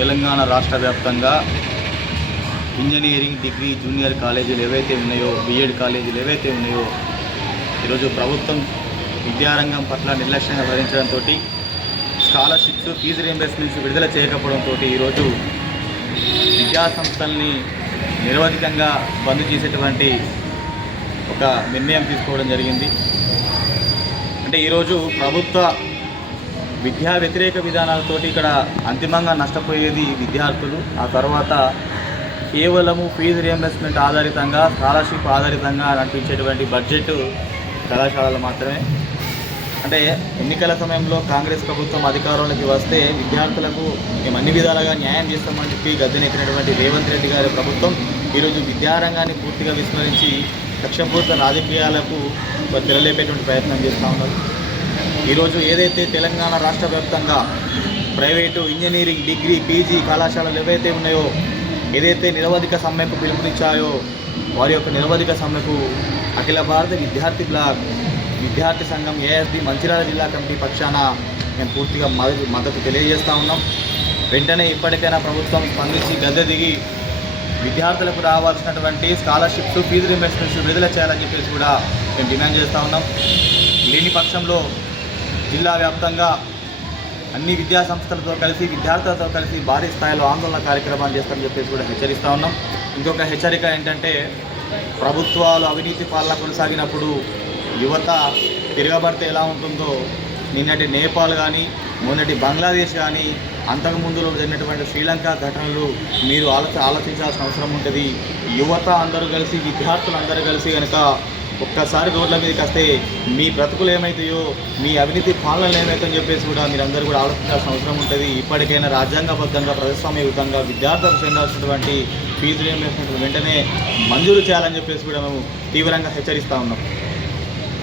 తెలంగాణ రాష్ట్ర వ్యాప్తంగా engineering degree junior కాలేజీలు ఏవైతే ఉన్నాయో, బీఎడ్ కాలేజీలు ఏవైతే ఉన్నాయో, ఈరోజు ప్రభుత్వం విద్యారంగం పట్ల నిర్లక్ష్యంగా వ్యవహరించడంతో స్కాలర్షిప్స్, ఫీజు రీయింబర్స్మెంట్స్ విడుదల చేయకపోవడంతో ఈరోజు విద్యాసంస్థల్ని నిరవధికంగా బంద్ చేసేటువంటి ఒక నిర్ణయం తీసుకోవడం జరిగింది. అంటే ఈరోజు ప్రభుత్వ విద్యా వ్యతిరేక విధానాలతోటి ఇక్కడ అంతిమంగా నష్టపోయేది విద్యార్థులు. ఆ తర్వాత కేవలము ఫీజు రియంబర్స్మెంట్ ఆధారితంగా, స్కాలర్షిప్ ఆధారితంగా నడిపించేటువంటి బడ్జెట్ కళాశాలలు మాత్రమే. అంటే ఎన్నికల సమయంలో కాంగ్రెస్ ప్రభుత్వం అధికారంలోకి వస్తే విద్యార్థులకు మేము అన్ని విధాలుగా న్యాయం చేస్తామని చెప్పి గద్దెనెక్కినటువంటి రేవంత్ రెడ్డి గారి ప్రభుత్వం ఈరోజు విద్యారంగాన్ని పూర్తిగా విస్మరించి లక్ష్యపూర్త రాజకీయాలకు తెరలేపేటువంటి ప్రయత్నం చేస్తూ ఉన్నారు. ఈరోజు ఏదైతే తెలంగాణ రాష్ట్ర వ్యాప్తంగా ప్రైవేటు ఇంజనీరింగ్, డిగ్రీ, పీజీ కళాశాలలు ఏవైతే ఉన్నాయో, ఏదైతే నిరవధిక సమ్మెకు పిలుపునిచ్చాయో వారి యొక్క నిరవధిక సమ్మెకు అఖిల భారత విద్యార్థి సంఘం ఏఎస్బి మంచిర్యాల జిల్లా కమిటీ పక్షాన మేము పూర్తిగా మద్దతు తెలియజేస్తూ ఉన్నాం. వెంటనే ఇప్పటికైనా ప్రభుత్వం స్పందించి గద్దె దిగి విద్యార్థులకు రావాల్సినటువంటి స్కాలర్షిప్స్, ఫీజు రీయింబర్స్మెంట్స్ విడుదల చేయాలని చెప్పేసి కూడా మేము డిమాండ్ చేస్తూ ఉన్నాం. లేని పక్షంలో జిల్లా వ్యాప్తంగా అన్ని విద్యా సంస్థలతో కలిసి, విద్యార్థులతో కలిసి భారీ స్థాయిలో ఆందోళన కార్యక్రమాలు చేస్తామని చెప్పేసి కూడా హెచ్చరిస్తూ ఉన్నాం. ఇంకొక హెచ్చరిక ఏంటంటే, ప్రభుత్వాలు అవినీతి పాలన కొనసాగినప్పుడు యువత తిరగబడితే ఎలా ఉంటుందో, నిన్నటి నేపాల్ కానీ, మొన్నటి బంగ్లాదేశ్ కానీ, అంతకుముందులో జరిగినటువంటి శ్రీలంక ఘటనలు మీరు ఆలోచించాల్సిన అవసరం ఉంటుంది. యువత అందరూ కలిసి, విద్యార్థులు అందరూ కలిసి కనుక ఒక్కసారి రోడ్ల మీదకి వస్తే మీ బ్రతుకులు ఏమవుతాయో, మీ అవినీతి పాలనలు ఏమవుతాయని చెప్పేసి కూడా మీరందరూ కూడా ఆలోచించాల్సిన అవసరం ఉంటుంది. ఇప్పటికైనా రాజ్యాంగబద్ధంగా, ప్రజాస్వామ్యయుతంగా విద్యార్థులకు చెందాల్సినటువంటి ఫీజు రీయింబర్స్మెంట్ వెంటనే మంజూరు చేయాలని చెప్పేసి కూడా మేము తీవ్రంగా హెచ్చరిస్తూ ఉన్నాం.